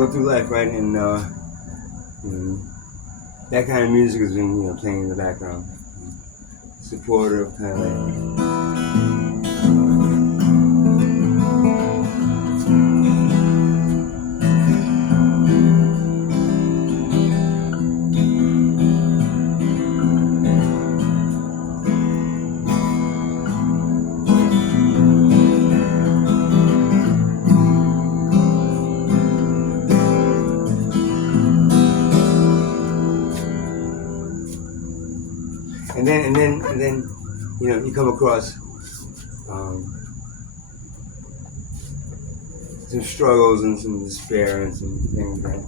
go through life, right? And you know, that kind of music has been playing in the background, supportive, kind of like. And then, you come across um, some struggles and some despair and some things that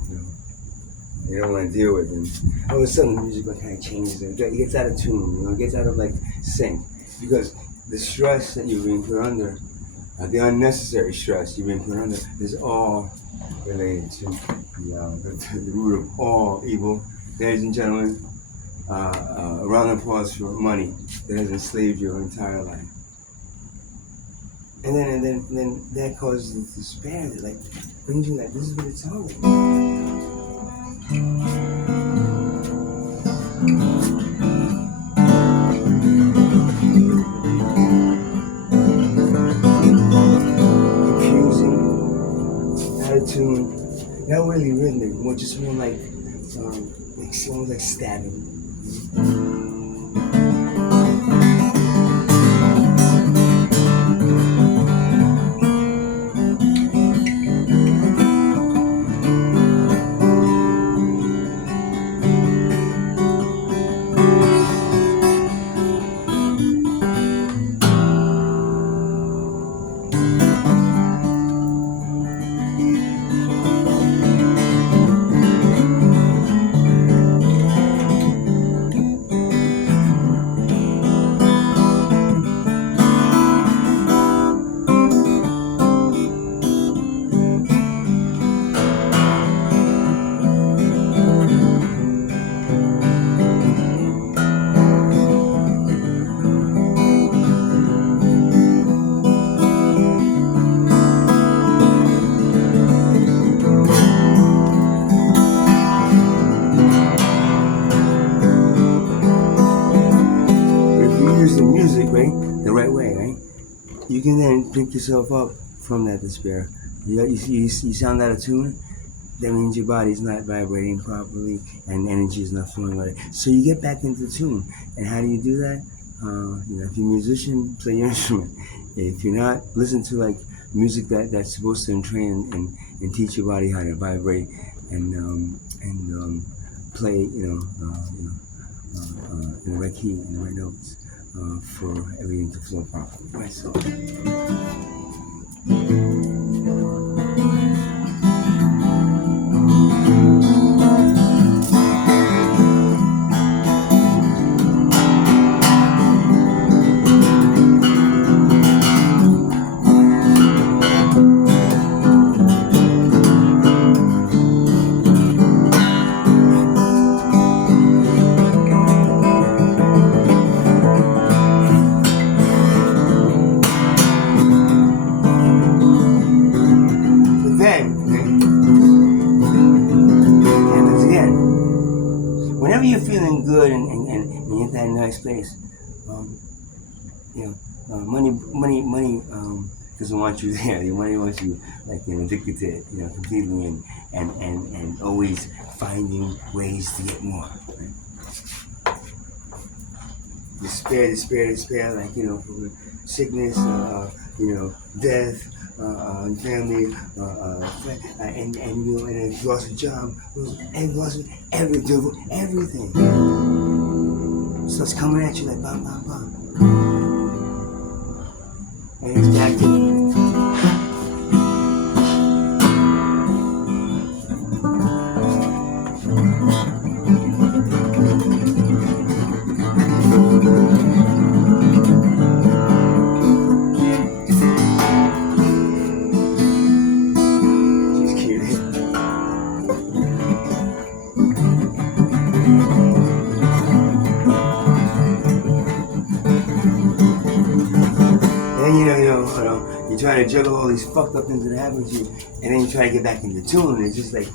you don't want to deal with, and all of a sudden the music kind of changes. It gets out of tune, it gets out of like sync, because the stress that you're being put under, the unnecessary stress you're being put under, is all related to the root of all evil, ladies and gentlemen. A round of applause for money that has enslaved your entire life. And then that causes the despair that like brings you like, this is what it's all about. Confusing, out of tune, not really rhythmic, more like almost like stabbing. The right way, right? You can then pick yourself up from that despair. You sound out of tune. That means your body's not vibrating properly and energy is not flowing right. So you get back into tune. And how do you do that? If you're a musician, play your instrument. If you're not, listen to like music that's supposed to entrain and teach your body how to vibrate and play, in the right key, in the right notes. For everything to flow properly. Right, so. Whenever you're feeling good and you're in that nice place, money doesn't want you there. Your money wants you addicted to it, completely and always finding ways to get more. Right? Despair, like from sickness, death. Family, and then you lost a job, and you lost everything. So it's coming at you like bam, bam, bam, and it's back to. try to juggle all these fucked up things that happen to you, and then you try to get back into tune, and it's just like.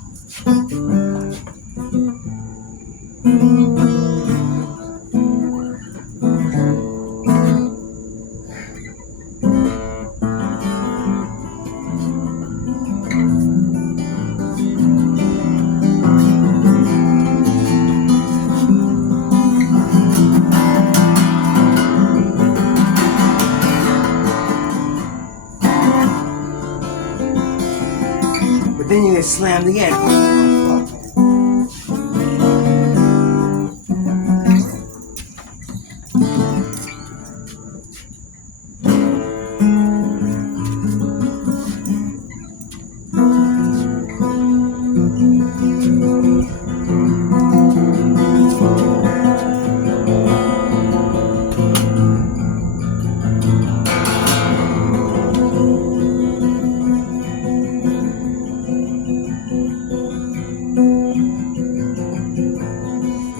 But then you get slammed again. Oh, fuck.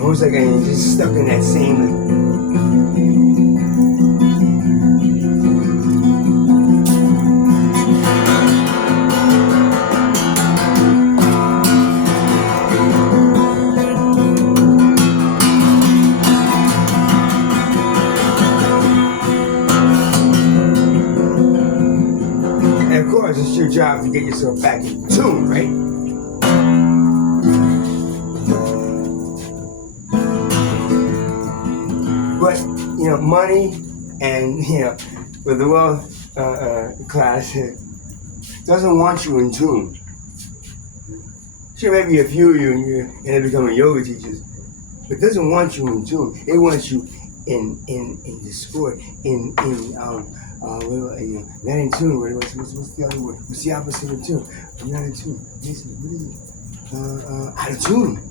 Almost like I'm just stuck in that same. And of course, it's your job to get yourself back in tune, right? But, you know, money and, you know, with the wealth class doesn't want you in tune. Sure, maybe a few of you end up becoming yoga teachers, but doesn't want you in tune. It wants you in discord, not in tune. What's the other word? What's the opposite of tune? I'm not in tune. Listen, what is it? Out of tune.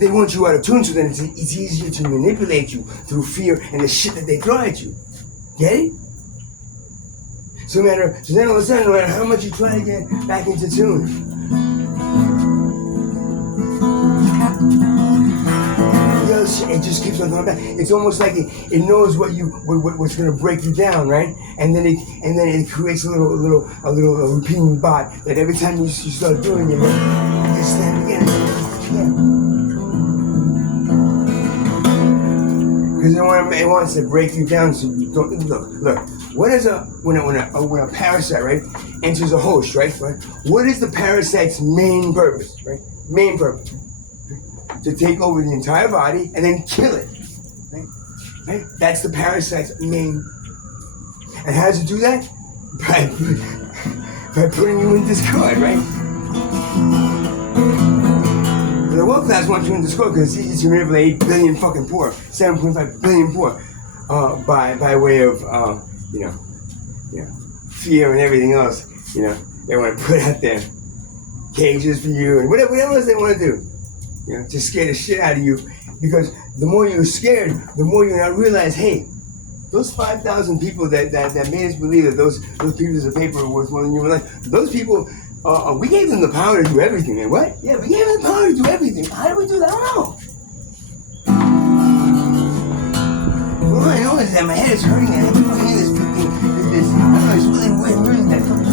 They want you out of tune, so then it's easier to manipulate you through fear and the shit that they throw at you. Get it? So then all of a sudden, no matter how much you try to get back into tune, the other shit, it just keeps on going back. It's almost like it knows what's gonna break you down, right? And then it creates a little repeating bot that every time you start doing it, it's that again. Because it wants to break you down so you don't look. What is when a parasite, right, enters a host, right? What is the parasite's main purpose, right? Main purpose, to take over the entire body and then kill it, right? That's the parasite's main. And how does it do that? By putting you in discord, right? The world class wants you in discord because it's easy to manipulate 8 billion fucking poor, 7.5 billion poor, by way of fear and everything else. You know, they want to put out there cages for you and whatever else they want to do. You know, to scare the shit out of you, because the more you're scared, the more you now realize, hey, those 5,000 people that made us believe that those pieces of paper were worth more than your life, those people. We gave them the power to do everything, man. What? Yeah, we gave them the power to do everything. How did we do that? I don't know. All I know is that my head is hurting and every fucking hear this thing, this, I don't know, it's really weird music that comes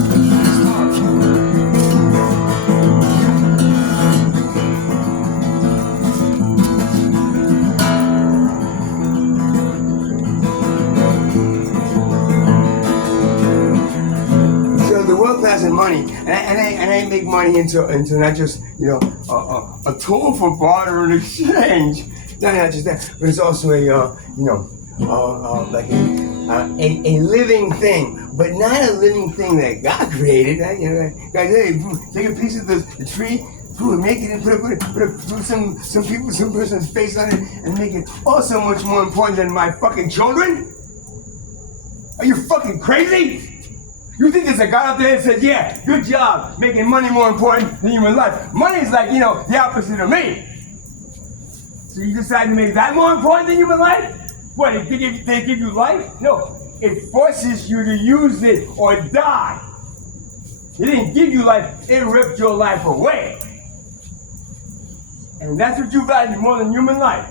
and money, and I make money into not just a tool for barter and exchange, not just that, but it's also like a living thing, but not a living thing that God created. Guys, hey, take a piece of the tree, make it and put some person's face on it, and make it also much more important than my fucking children. Are you fucking crazy? You think there's a guy out there that says, yeah, good job, making money more important than human life. Money is like, the opposite of me. So you decide to make that more important than human life? What, they give you life? No, it forces you to use it or die. It didn't give you life, it ripped your life away. And that's what you value more than human life.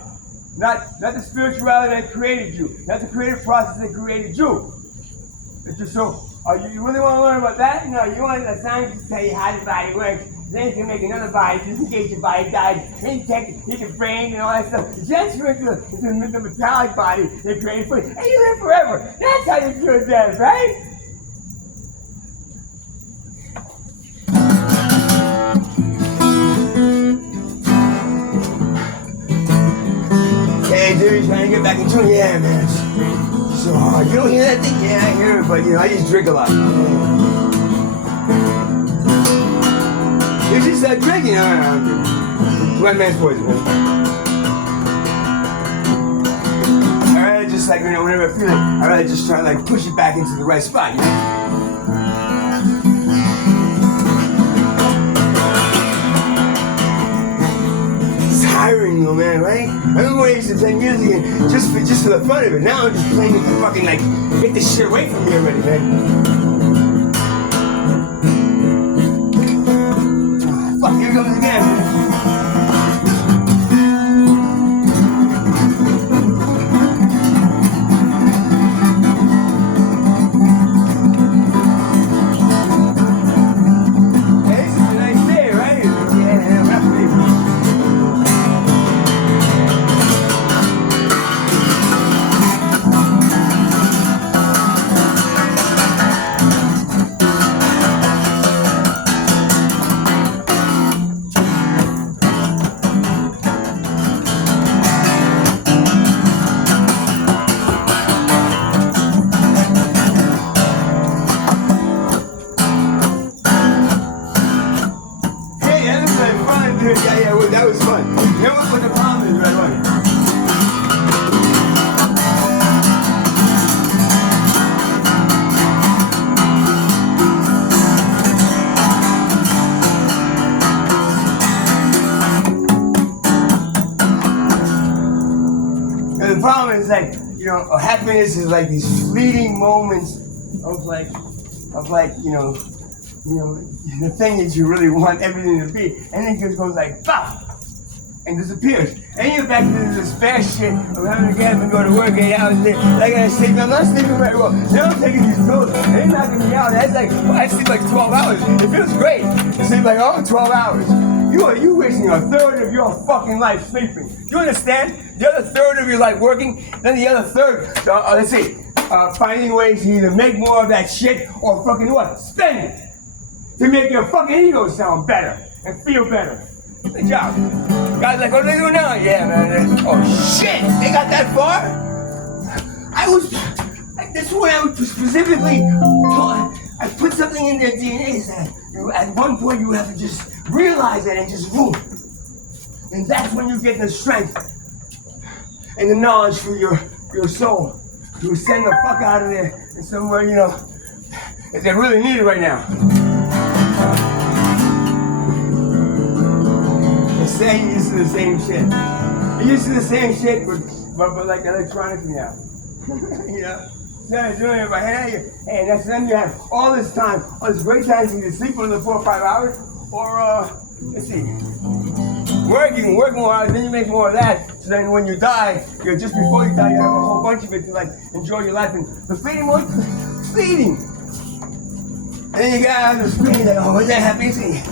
Not the spirituality that created you, not the creative process that created you. It's just so Oh, you really want to learn about that? No, you want the scientists tell you how the body works. Then you can make another body just in case your body dies. And you take your brain and all that stuff. Transfer it into the metallic body they created for you. And you live forever. That's how you cure death, right? Hey, dude, trying to get back in tune? Yeah, man. It's so hard. You don't hear that thing? Yeah, I hear it, but I just drink a lot. You just start drinking. One man's poison, man. I rather just whenever I feel it, I rather just try to push it back into the right spot, Tiring though, man, right? I remember when I used to play music and just for the fun of it. Now I'm just playing it to fucking get this shit away from me already, man. Fuck, here goes again. Yeah, well, that was fun. You know what the problem is, right away? And the problem is happiness is these fleeting moments of the thing that you really want everything to be, and then it just goes bah, and disappears. And you're back to this despair shit of having to get up and go to work 8 hours a day. I gotta sleep. I'm not sleeping very well. Now I'm taking these pills. They're knocking me out. That's I sleep 12 hours. It feels great. I sleep 12 hours. You wasting a third of your fucking life sleeping. You understand? The other third of your life working, then the other third, let's see, finding ways to either make more of that shit or fucking what? Spend it. To make your fucking ego sound better and feel better. Good job. Guys what are they doing now? Yeah, man. Oh, shit. They got that far? That's what I was specifically taught. I put something in their DNA that at one point you have to just realize it and just boom. And that's when you get the strength and the knowledge for your soul to send the fuck out of there and somewhere, that they really need it right now. Saying used to the same shit. You're used to the same shit, but electronically now. Instead of doing it by hand, and that's then you have all this time, all this great time to either sleep for another 4 or 5 hours, or let's see, working more hours, then you make more of that. So then when you die, just before you die, you have a whole bunch of it to enjoy your life. And the fleeting one, fleeting. And then you got out of the screen, what's that happy thing?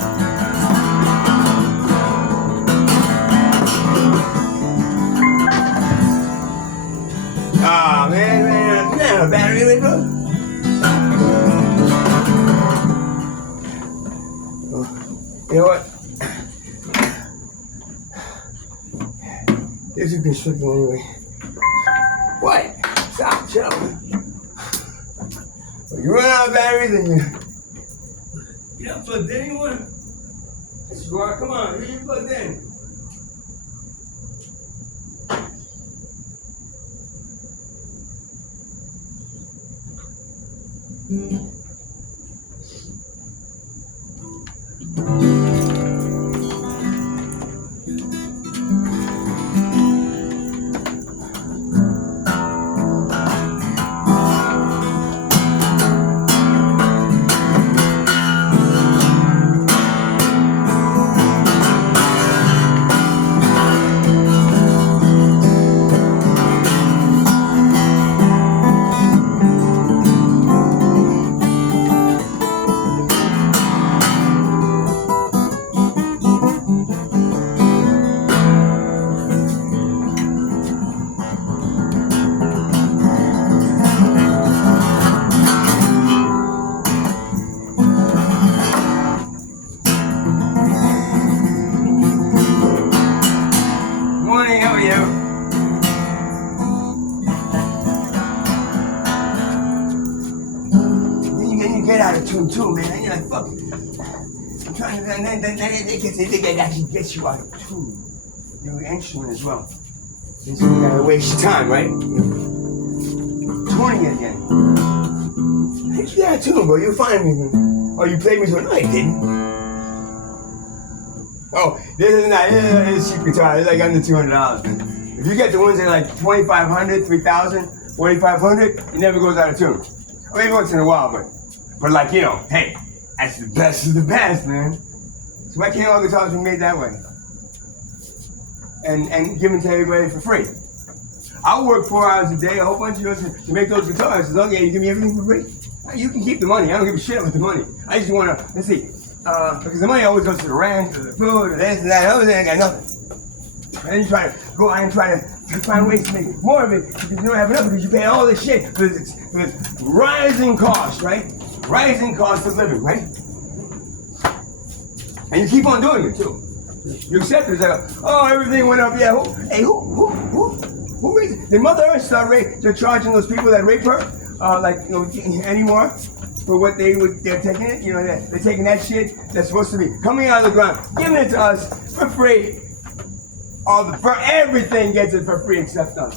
Ah, man, battery with bro. You know what? This is constricting anyway. What? Stop, chill. When you run out of batteries and you not plugged in anymore? Yes, you are. Come on, who you plugged in? out of tune too, man. And you're like, fuck. I'm trying to, and then it actually gets you out of tune. Your instrument as well. And so you gotta waste your time, right? Tuning it again. How did you get out of tune, bro? You find me. Oh, you played me to it? No, I didn't. Oh, this is not, this is cheap guitar. It's like under $200, man. If you get the ones that are like $2,500, $3,000, $4,500, it never goes out of tune. Or maybe once in a while, but like, you know, hey, that's the best of the best, man. So why can't all guitars be made that way? And given to everybody for free? I'll work 4 hours a day, a whole bunch of yours to make those guitars. As long as you give me everything for free. You can keep the money. I don't give a shit about the money. I just want to, let's see, because the money always goes to the rent, to the food, to this and that, and everything. I got nothing. And then you try to go out and try to find ways to make more of it because you don't have enough because you pay all this shit for this rising cost, right? Rising cost of living, right? And you keep on doing it too. You accept it. It's like, oh, everything went up. Yeah, who raised it? Did Mother Earth start charging those people that rape her, anymore for what they're taking it? You know, they're taking that shit that's supposed to be coming out of the ground, giving it to us for free. For everything gets it for free except us.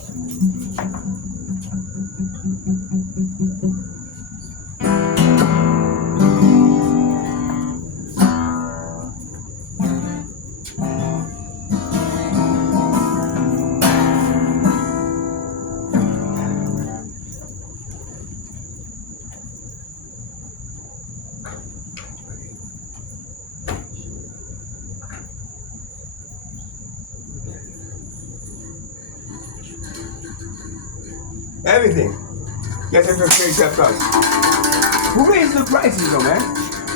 Everything gets it for free except us. Who raised the prices though, man?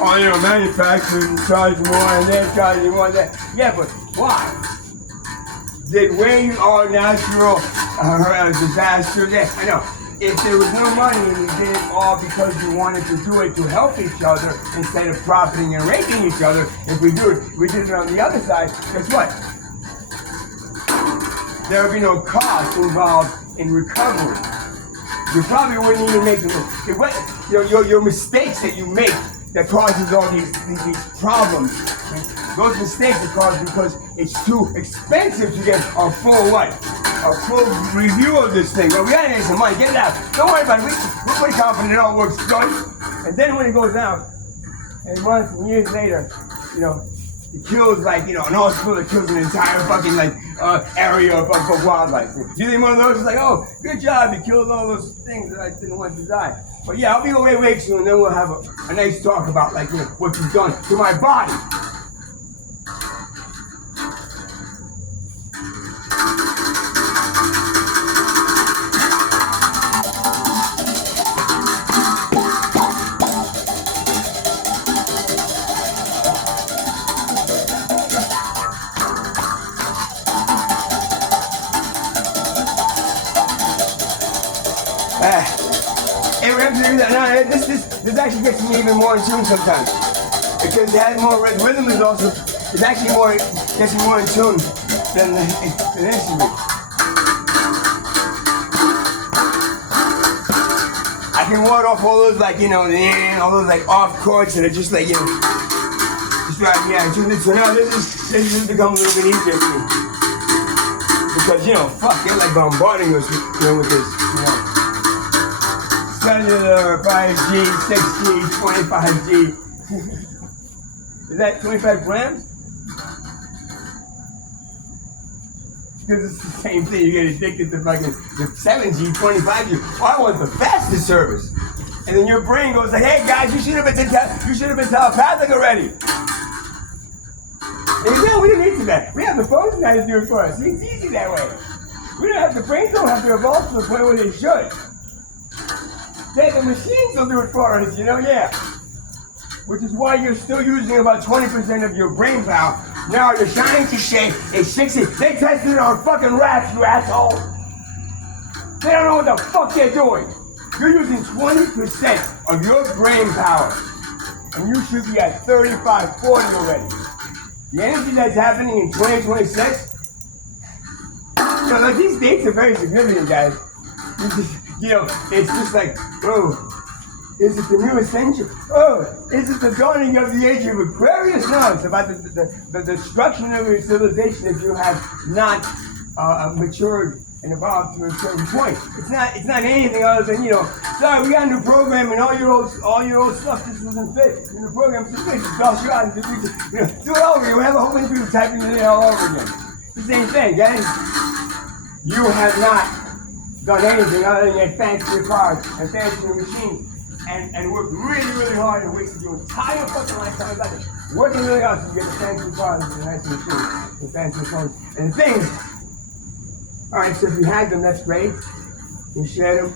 Oh, you know, manufacturers charge more and they're charging more and that. Yeah, but why? Did where you are natural disaster? Yeah, I know. If there was no money and you did it all because you wanted to do it to help each other instead of profiting and raping each other, if we did it on the other side, guess what? There would be no cost involved in recovery. You probably wouldn't even make them. Your mistakes that you make that causes all these problems. Those mistakes are caused because it's too expensive to get a full review of this thing. Well, we gotta get some money. Get it out. Don't worry about it. We're pretty confident it all works. And then when it goes out, and months and years later, you know, it kills an hospital that kills an entire fucking area of wildlife. You think one of those is like, oh, good job, you killed all those things that I didn't want to die. But yeah, I'll be away soon, and then we'll have a nice talk about what you've done to my body. This actually gets me even more in tune sometimes. Because it has more rhythm is also, it's actually gets me more in tune than an instrument. I can ward off all those all those off chords that are just just right, yeah. So now this has become a little bit easier for me. Because fuck, they're like bombarding us with this, cellular, 5G, 6G, 25G. Is that 25 grams? Because it's the same thing. You get addicted to fucking the 7G, 25G. Oh, I want the fastest service. And then your brain goes like, hey guys, you should have been telepathic already. And you know, we didn't need to that. We have the phones now to do it for us. It's easy that way. We don't have the brains don't have to evolve to the point where they should. Yeah, the machines will do it for us, yeah. Which is why you're still using about 20% of your brain power. Now you're trying to shake a 60. They tested it on fucking rats, you asshole. They don't know what the fuck they're doing. You're using 20% of your brain power. And you should be at 35, 40 already. The energy that's happening in 2026, these dates are very significant, guys. It's just like, bro, Is it the newest century? Oh, is it the dawning of the age of Aquarius? No, it's about the destruction of your civilization if you have not matured and evolved to a certain point. It's not anything other than, sorry, we got a new program and all your old stuff just doesn't fit. And the program just fits, toss you out and do it over again. We have a whole bunch of people typing it in all over again. The same thing, guys. You have not done anything other than get fancy cars and fancy machines and work really, really hard and wasted your entire fucking lifetime back working really hard to get the fancy cars and the fancy machines and fancy phones and things. Alright, so if you had them, that's great. You shared them.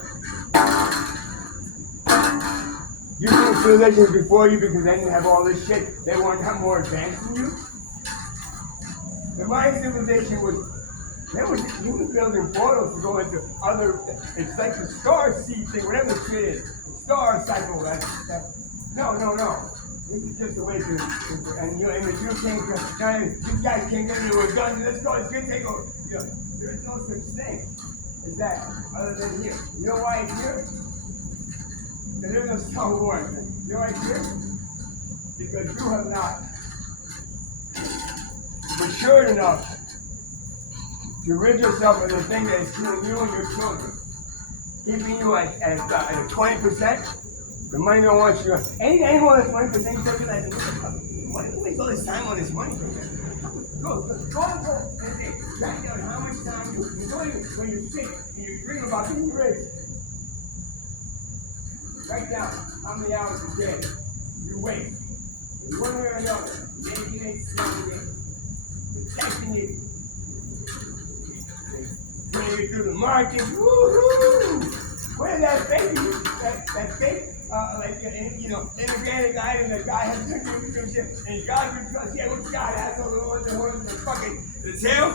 You think civilizations before you because they didn't have all this shit, they weren't more advanced than you? The Mayan civilization was human building portals to go into other, it's like the star seed thing, whatever the shit is. The star cycle, no. This is just a way to, and if you can't, these guys can't get into a gun, let's go, it's gonna take over. There is no such thing as that, other than here. You know why it's here? Because there's no Star Wars. You know why it's here? Because you have not matured enough to rid yourself of the thing that is killing you and your children. Keeping you at 20%, the money don't want you. Any more than 20%, you start realizing, why do you waste all this time on this money? Go and write down how much time when you sit and you dream about being rich. Write down how many hours a day you waste. In one way or another, making it, smoking it, protecting it, bringing it through the market. Woohoo! Where is that fake? That fake, inorganic item that God has took you through shit, and God can trust. Yeah, what God has over the horns and fucking the tail?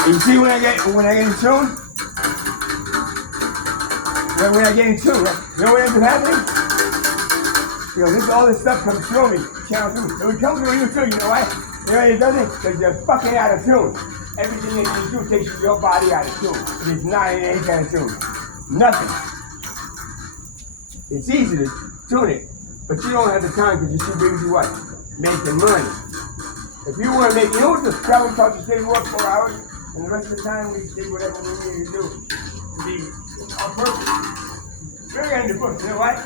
And you see when I get in tune? When I get in tune, right? You know what ends up happening? All this stuff comes through me, channel through me. It would come through you too, you know why? You know why it doesn't? Because you're fucking out of tune. Everything that you do takes your body out of tune. It is not in any kind of tune. Nothing. It's easy to tune it, but you don't have the time because you're too busy what? Making money. If you want to make, you know what the travel culture say, we work 4 hours, and the rest of the time we did whatever we needed to do to be on purpose. We're in the book, you know what?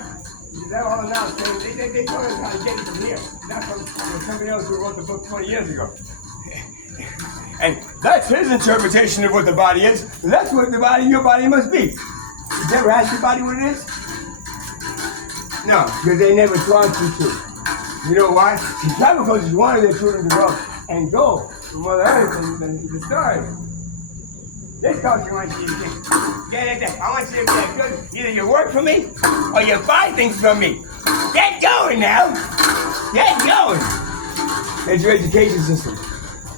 That all announced. They told us how to get it from here, not from somebody else who wrote the book 20 years ago. And that's his interpretation of what the body is. And that's what your body must be. Did you ever ask your body what it is? No, because they never taught you to. You know why? The tribal cultures wanted their children to grow and go to Mother Earth and the stars. This culture wants you to think, I want you to be that good. Either you work for me or you buy things from me. Get going now. Get going. That's your education system.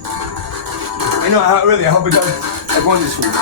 I know, I hope it does. Like wonders for you.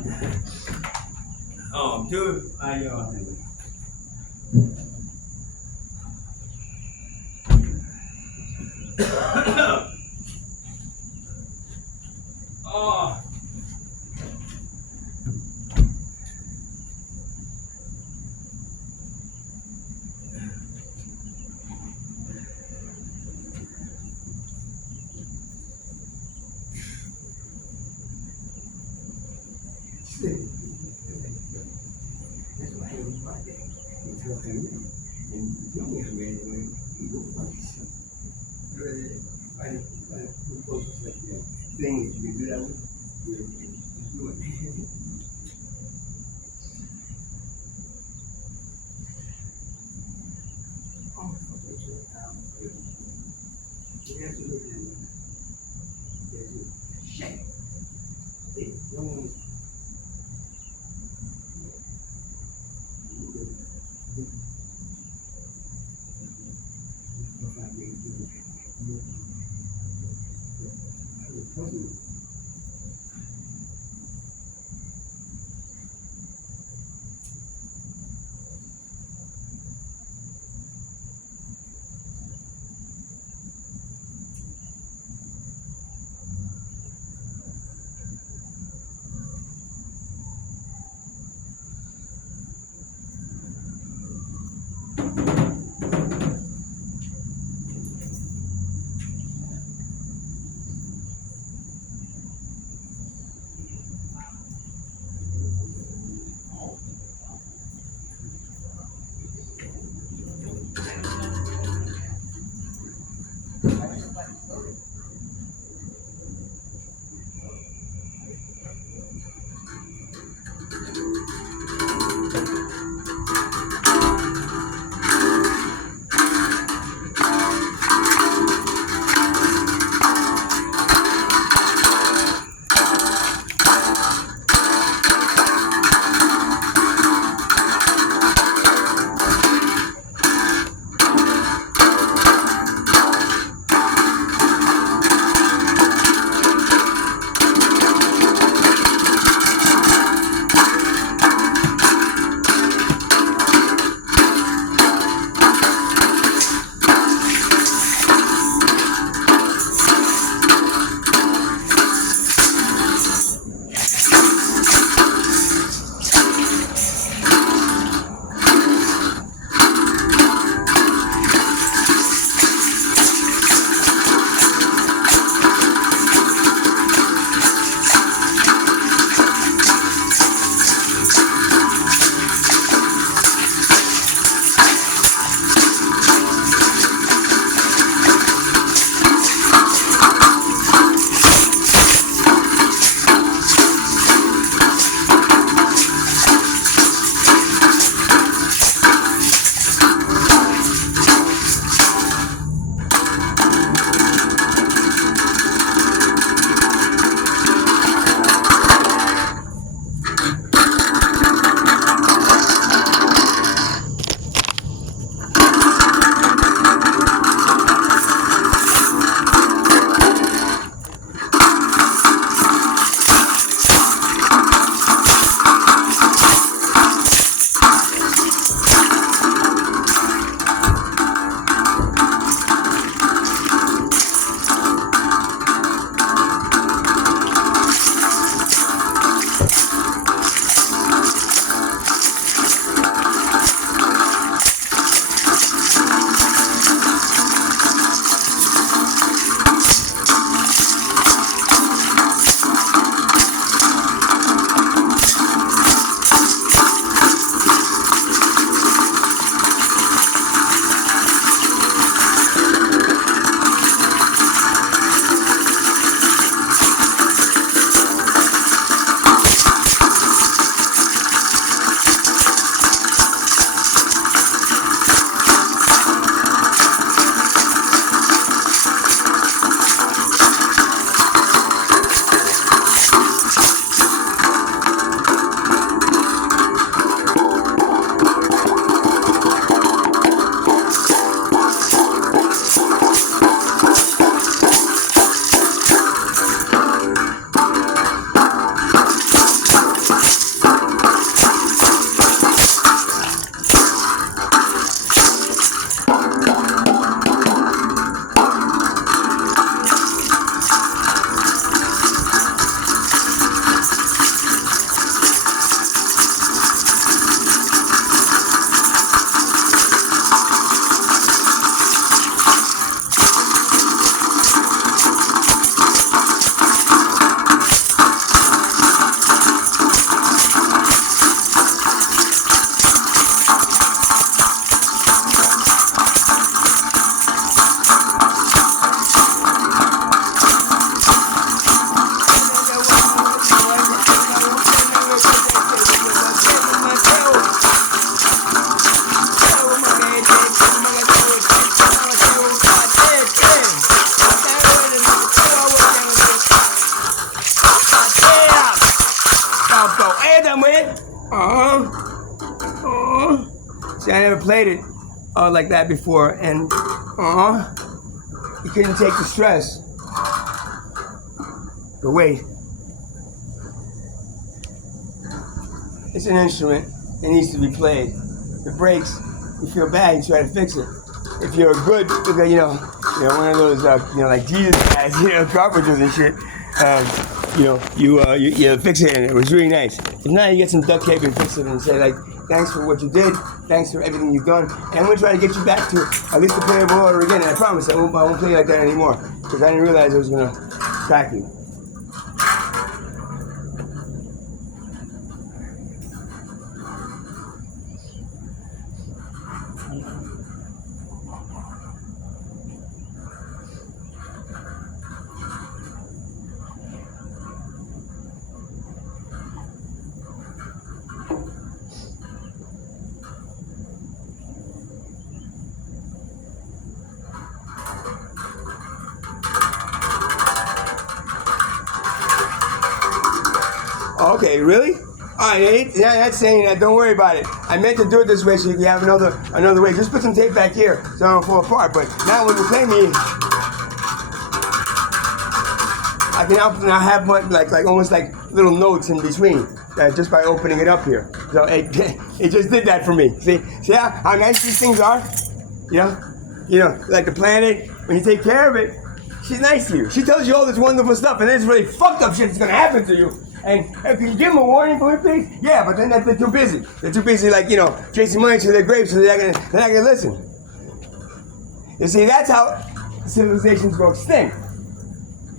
Dude, oh, that's why I was my day. Until I read. And you only have read it when you go find yourself. Find the closest like thing that you can do that with. Just do it. Oh, okay, so you have to look at it. There's a shame. No one get them with. See, I never played it like that before, and you couldn't take the stress. But wait, it's an instrument. It needs to be played. If it breaks, you feel bad. You try to fix it. If you're good, you know, one of those, like Jesus guys, carpenters and shit. You fix it, and it was really nice. If not, you get some duct tape and fix it, and say like, thanks for what you did, thanks for everything you've done, and I'm gonna try to get you back to at least the playable order again. And I promise I won't play like that anymore, because I didn't realize I was gonna attack you. Okay, really? Alright, that's saying that. Don't worry about it. I meant to do it this way so you can have another way. Just put some tape back here so I don't fall apart. But now when you play me, I can now have like almost like little notes in between just by opening it up here. So it just did that for me. See how nice these things are? You know, like the planet. When you take care of it, she's nice to you. She tells you all this wonderful stuff, and then it's really fucked up shit that's gonna happen to you. And can you give them a warning for me, please? Yeah, but then they're too busy. They're too busy, like, chasing money to their graves, so they're not gonna listen. You see, that's how civilizations go extinct.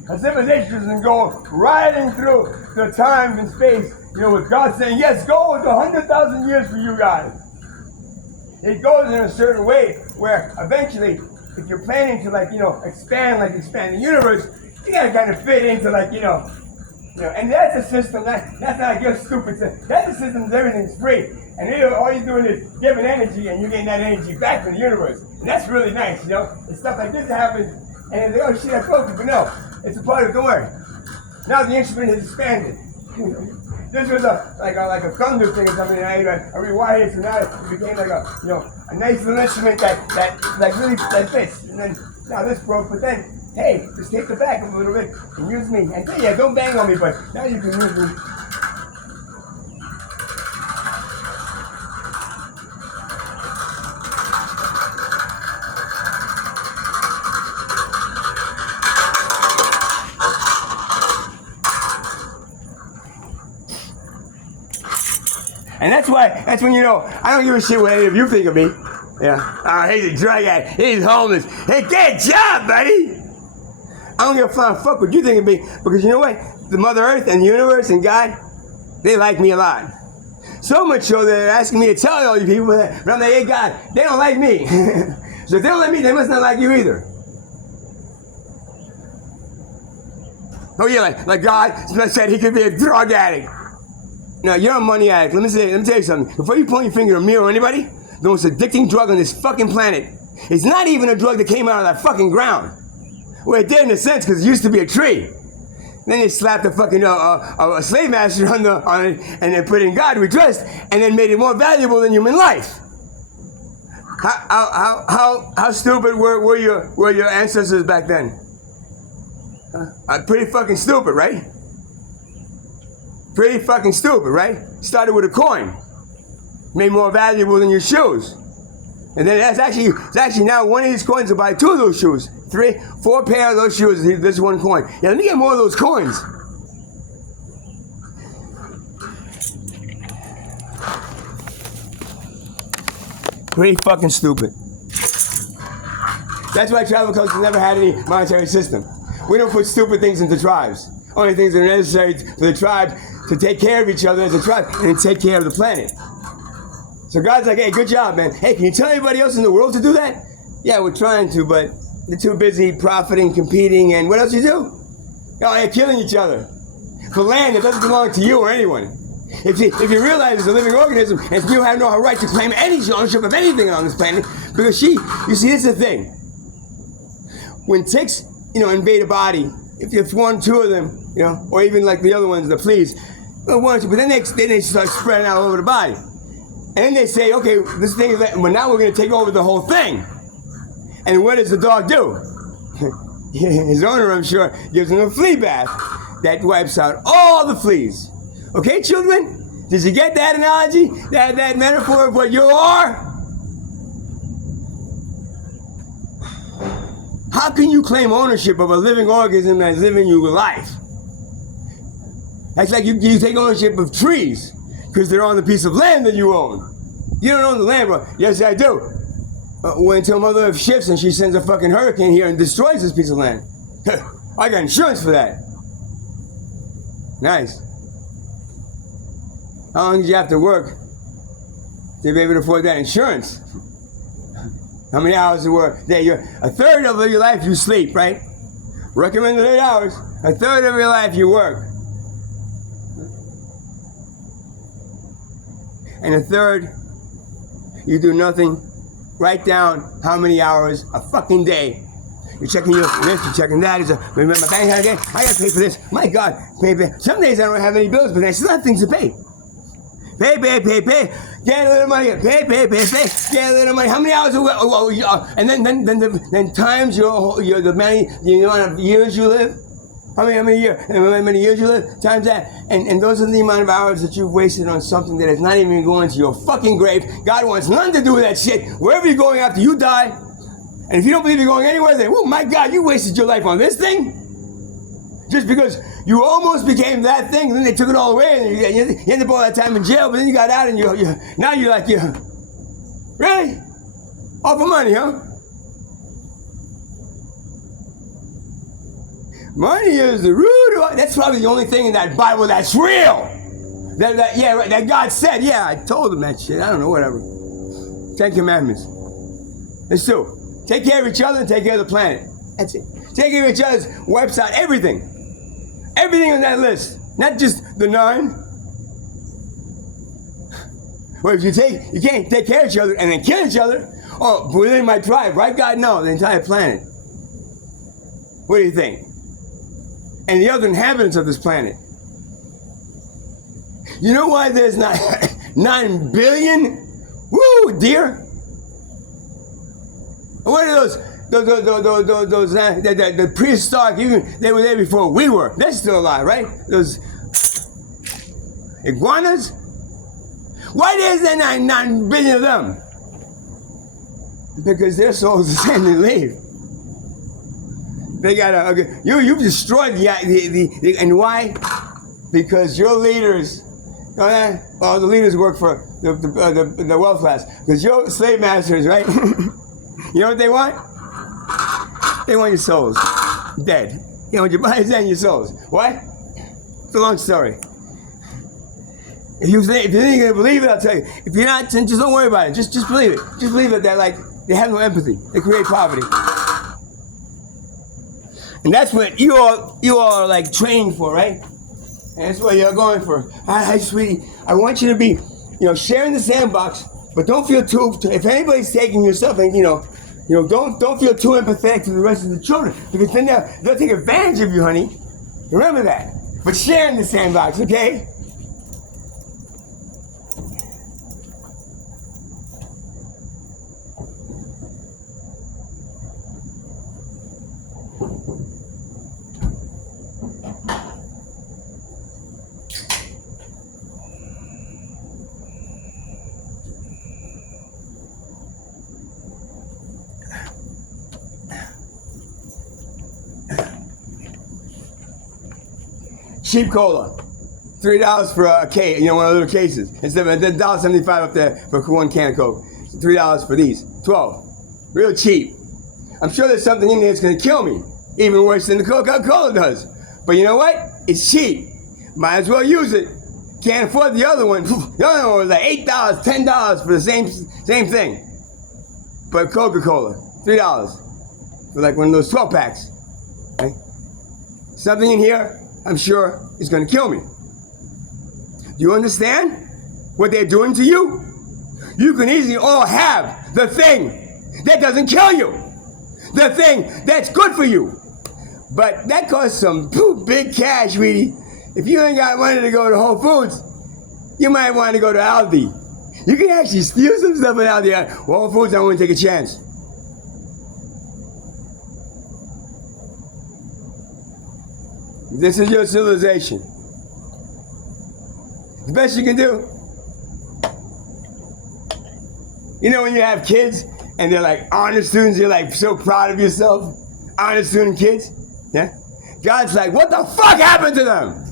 A civilization doesn't go riding through the time and space, with God saying, yes, go, it's 100,000 years for you guys. It goes in a certain way where eventually, if you're planning to, expand the universe, you gotta kind of fit into, and that's a system, that's not your stupid system. That's a system that everything's free. And all you're doing is giving energy, and you're getting that energy back from the universe. And that's really nice, And stuff like this happens, and they go, oh shit, I broke it, but no, it's a part of, don't worry. Now the instrument has expanded. This was like a thunder thing or something, and I rewired it, so now it became like a nice little instrument that really fits. And then now this broke, but then, hey, just take the back up a little bit and use me. And yeah, don't bang on me, but now you can use me. And that's when I don't give a shit what any of you think of me. Yeah. He's a drug addict. He's homeless. Hey, get a job, buddy. I don't give a flying fuck what you think of me, because you know what? The Mother Earth and the universe and God, they like me a lot. So much so that they're asking me to tell all you people that, but I'm like, hey God, they don't like me. So if they don't like me, they must not like you either. Oh yeah, like God said he could be a drug addict. No, you're a money addict. Let me tell you something. Before you point your finger at me or anybody, the most addicting drug on this fucking planet is not even a drug that came out of that fucking ground. Well, it did in a sense, because it used to be a tree. Then they slapped a fucking a slave master on it, and then put in God we trust, and then made it more valuable than human life. How stupid were your ancestors back then? Pretty fucking stupid, right? Pretty fucking stupid, right? Started with a coin, made more valuable than your shoes. And then it's actually now one of these coins will buy 2 of those shoes. 3, 4 pair of those shoes, this one coin. Yeah, let me get more of those coins. Pretty fucking stupid. That's why tribal culture never had any monetary system. We don't put stupid things into tribes. Only things that are necessary for the tribe to take care of each other as a tribe and take care of the planet. So God's like, hey, good job, man. Hey, can you tell anybody else in the world to do that? Yeah, we're trying to, but they're too busy profiting, competing, and what else you do? Oh, they're killing each other for land that doesn't belong to you or anyone. If you realize it's a living organism, and you have no right to claim any ownership of anything on this planet, because you see, this is the thing. When ticks, invade a body, if 1, 2 of them, or even like the other ones, the fleas, But then they start spreading out all over the body. And then they say, okay, this thing is like, well, now we're going to take over the whole thing. And what does the dog do? His owner, I'm sure, gives him a flea bath that wipes out all the fleas. Okay, children? Did you get that analogy? That metaphor of what you are? How can you claim ownership of a living organism that's living your life? That's like you take ownership of trees because they're on the piece of land that you own. You don't own the land, bro. Yes, I do. Until Mother Earth shifts and she sends a fucking hurricane here and destroys this piece of land. I got insurance for that. Nice. How long did you have to work to be able to afford that insurance? How many hours you work? A third of your life you sleep, right? Recommended 8 hours. A third of your life you work. And a third, you do nothing. Write down how many hours a fucking day. You're checking this, you're checking that. Remember my bank account again? I gotta pay for this. My God, pay. Some days I don't have any bills, but I still have things to pay. Pay. Get a little money. Pay. Get a little money. How many hours? And then times the amount of years you live. How many years you live? Times that. And those are the amount of hours that you've wasted on something that is not even going to your fucking grave. God wants nothing to do with that shit. Wherever you're going after you die. And if you don't believe you're going anywhere, then, oh my God, you wasted your life on this thing? Just because you almost became that thing, and then they took it all away, and you ended up all that time in jail, but then you got out, and now you're like, really? All for money, huh? Money is the root of, that's probably the only thing in that Bible that's real. That God said, yeah, I told him that shit. I don't know, whatever. 10 Commandments. Let's do. Take care of each other and take care of the planet. That's it. Take care of each other wipes out everything. Everything on that list. Not just the 9. Well, if you can't take care of each other and then kill each other, oh, within my tribe, right, God? No, the entire planet. What do you think? And the other inhabitants of this planet. You know why there's not 9 billion? Woo, deer. What are those the prehistoric, even they were there before we were. They're still alive, right? Those iguanas? Why is there 9 billion of them? Because their souls are saying they leave. They gotta, okay, you've destroyed the and why? Because your leaders, well, the leaders work for the wealth class. Because your slave masters, right? You know what they want? They want your souls dead. You know what your body's and your souls. What? It's a long story. If you're gonna believe it, I'll tell you. If you're not, then just don't worry about it. Just believe it. Just believe it that they have no empathy. They create poverty. And that's what you all are like trained for, right? And that's what you're going for. Hi, sweetie. I want you to be, sharing the sandbox, but don't feel too. If anybody's taking yourself, and don't feel too empathetic to the rest of the children, because then they'll take advantage of you, honey. Remember that. But sharing the sandbox, okay? Cheap cola, $3 for a case, one of the little cases. Instead of $1.75 up there for one can of Coke. $3 for these, 12. Real cheap. I'm sure there's something in there that's gonna kill me, even worse than the Coca-Cola does. But you know what? It's cheap. Might as well use it. Can't afford the other one. The other one was like $8, $10 for the same thing. But Coca-Cola, $3 for like one of those 12 packs. Okay? Something in here, I'm sure, is going to kill me. Do you understand what they're doing to you? You can easily all have the thing that doesn't kill you. The thing that's good for you. But that costs some big cash, sweetie. If you ain't got money to go to Whole Foods, you might want to go to Aldi. You can actually steal some stuff at Aldi. Well, Whole Foods, I want to take a chance. This is your civilization. The best you can do. You know when you have kids and they're like honor students, you're like so proud of yourself? Honor student kids? Yeah? God's like, what the fuck happened to them?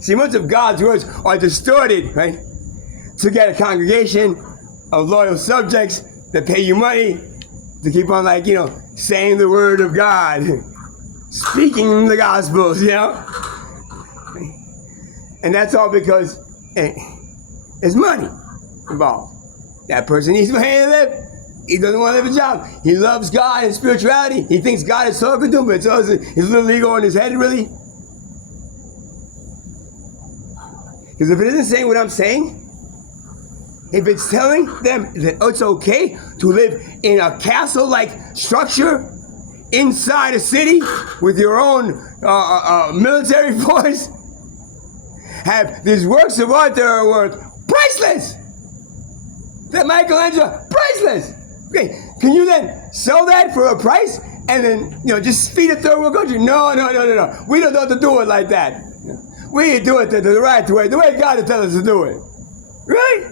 See, most of God's words are distorted, right? To get a congregation of loyal subjects that pay you money to keep on, like, you know, saying the word of God, speaking the gospels, you know? And that's all because there's money involved. That person needs money to live. He doesn't want to live a job. He loves God and spirituality. He thinks God is talking to him, but it's also his little ego in his head, really. Because if it isn't saying what I'm saying, if it's telling them that it's okay to live in a castle-like structure inside a city with your own military force, have these works of art that are worth priceless, that Michelangelo, priceless. Okay, can you then sell that for a price and then, you know, just feed a third world country? No. We don't know how to do it like that. We do it the right way, the way God tells us to do it. Right?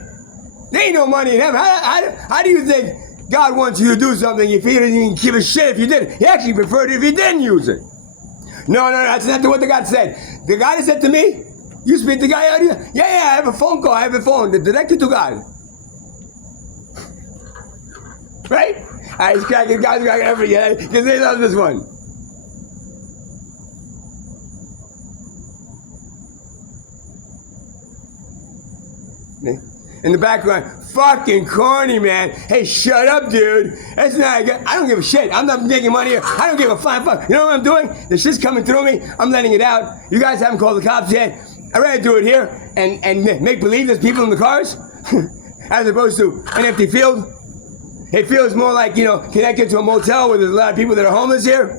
There ain't no money in heaven. How do you think God wants you to do something if he didn't even give a shit if you did? He actually preferred it if you didn't use it. No, that's not what the God said. The God said to me, you speak to God earlier? Yeah, I have a phone call. I have a phone directed to God. Right? He's cracking, God's cracking everything because they love this one. In the background, fucking corny, man. Hey, shut up, dude. That's not good. I don't give a shit. I'm not making money here. I don't give a flying fuck. You know what I'm doing? The shit's coming through me. I'm letting it out. You guys haven't called the cops yet. I'd rather do it here and make believe there's people in the cars as opposed to an empty field. It feels more like, you know, connected to a motel where there's a lot of people that are homeless here.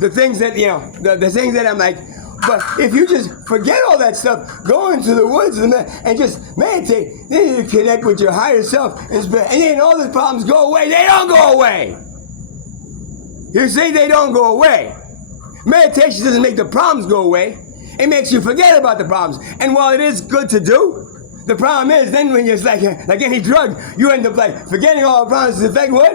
The things that, you know, the things that I'm like, but if you just forget all that stuff, go into the woods and just meditate, then you connect with your higher self, and then all the problems go away. They don't go away. You see, they don't go away. Meditation doesn't make the problems go away. It makes you forget about the problems. And while it is good to do, the problem is then when you're like any drug, you end up like forgetting all the problems. In fact, what?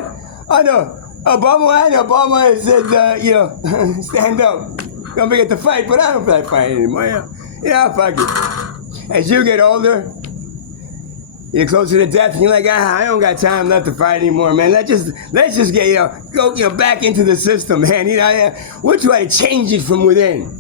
I know. Obama said, you know, stand up. Don't forget to fight, but I don't feel like fighting anymore. Yeah, fuck it. As you get older, you're closer to death, and you're like, I don't got time left to fight anymore, man. Let's just get, you know, go, you know, back into the system, man. You know, we'll try to change it from within.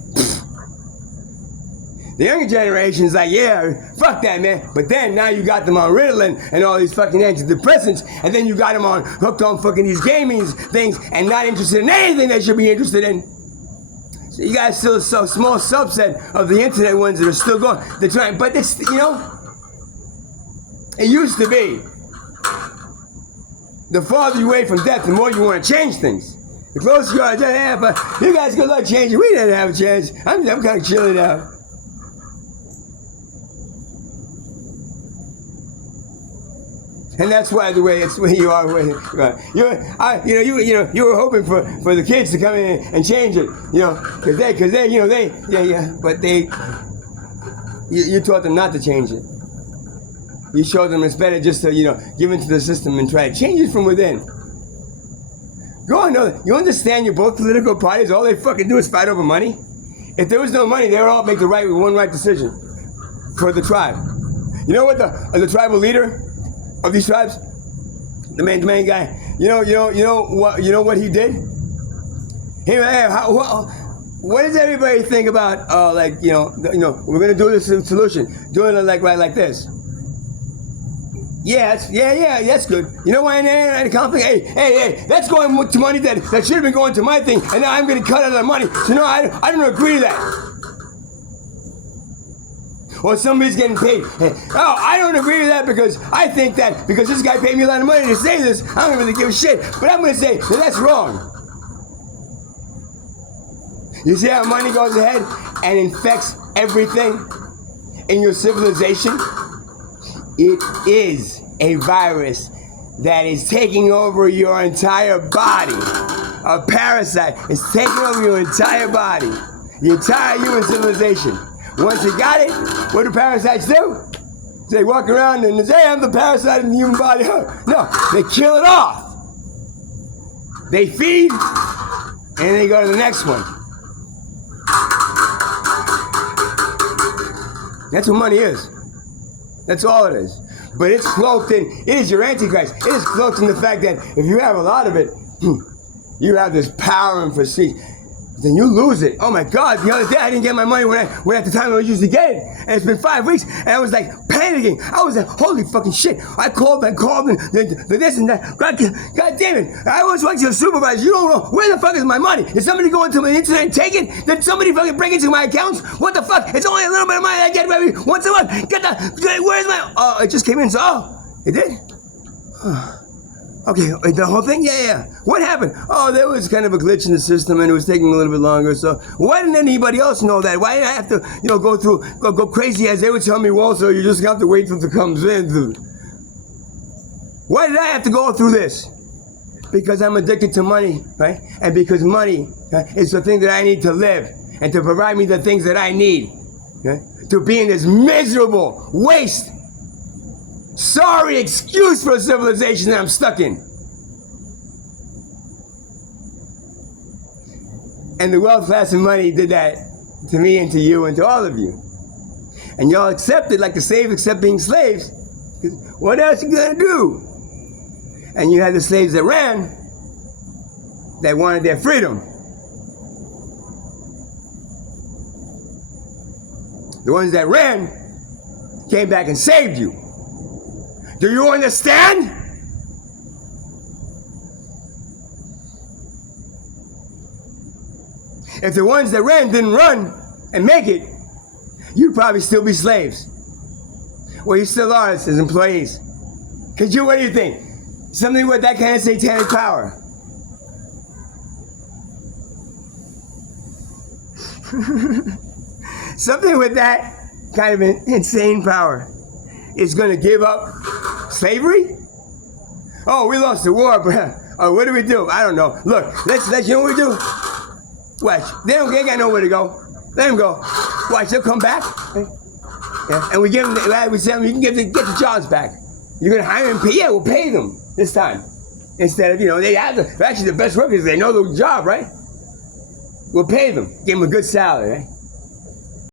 The younger generation's like, yeah, fuck that, man. But then now you got them on Ritalin and all these fucking antidepressants, and then you got them on hooked on fucking these gaming things and not interested in anything they should be interested in. So you guys still a small subset of the internet ones that are still going. They're trying, but it's, you know, it used to be the farther you away from death, the more you want to change things. The closer you are to death, yeah, but you guys good luck changing. We didn't have a chance. I'm kind of chilling out. And that's why the way it's where you are. You were hoping for the kids to come in and change it, you know, because but you taught them not to change it. You showed them it's better just to, you know, give into the system and try to change it from within. Go on, you understand? You're both political parties. All they fucking do is fight over money. If there was no money, they would all make one right decision for the tribe. You know what the tribal leader of these tribes, the main guy, you know what he did? What does everybody think about we're gonna do this solution, doing it like this? Yeah, that's good. You know why? Hey, that's going to money that should have been going to my thing, and now I'm gonna cut out of the money. So no, I don't agree to that. or somebody's getting paid. Oh, I don't agree with that because I think that because this guy paid me a lot of money to say this, I don't really give a shit. But I'm going to say that that's wrong. You see how money goes ahead and infects everything in your civilization? It is a virus that is taking over your entire body. A parasite is taking over your entire body, the entire human civilization. Once you got it, what do parasites do? They walk around and say, hey, I'm the parasite in the human body. No, they kill it off. They feed, and they go to the next one. That's what money is. That's all it is. But it's cloaked in, it is your antichrist. It is cloaked in the fact that if you have a lot of it, you have this power and prestige. Then you lose it. Oh my God, the other day I didn't get my money when at the time I was used to get it. And it's been 5 weeks and I was like panicking. I was like, holy fucking shit. I called and this and that. God damn it. I always went to the supervisor. You don't know, where the fuck is my money? Did somebody go into my internet and take it? Did somebody fucking break into my accounts? What the fuck? It's only a little bit of money I get every once in a while. Where's my, it just came in. So, it did? Okay, the whole thing? Yeah. What happened? Oh, there was kind of a glitch in the system and it was taking a little bit longer. So why didn't anybody else know that? Why did I have to, go crazy as they would tell me, well, so you just have to wait till it comes in. Why did I have to go through this? Because I'm addicted to money, right? And because money is the thing that I need to live and to provide me the things that I need. Okay? To be in this miserable waste. Sorry excuse for a civilization that I'm stuck in. And the wealth, class, and money did that to me and to you and to all of you. And y'all accepted like the slaves accept being slaves. What else you gonna do? And you had the slaves that ran, that wanted their freedom. The ones that ran came back and saved you. Do you understand? If the ones that ran didn't run and make it, you'd probably still be slaves. Well, you still are as employees. Because what do you think? Something with that kind of satanic power. Something with that kind of insane power is going to give up slavery? Oh, we lost the war, but what do we do? I don't know. Look, let's you know what we do? Watch. They got nowhere to go. Let them go. Watch, they'll come back. Yeah. And we give them, we say, you can get the jobs back. You're going to hire them? Yeah, we'll pay them this time. Instead of, they have they're actually the best workers. They know the job, right? We'll pay them. Give them a good salary, right?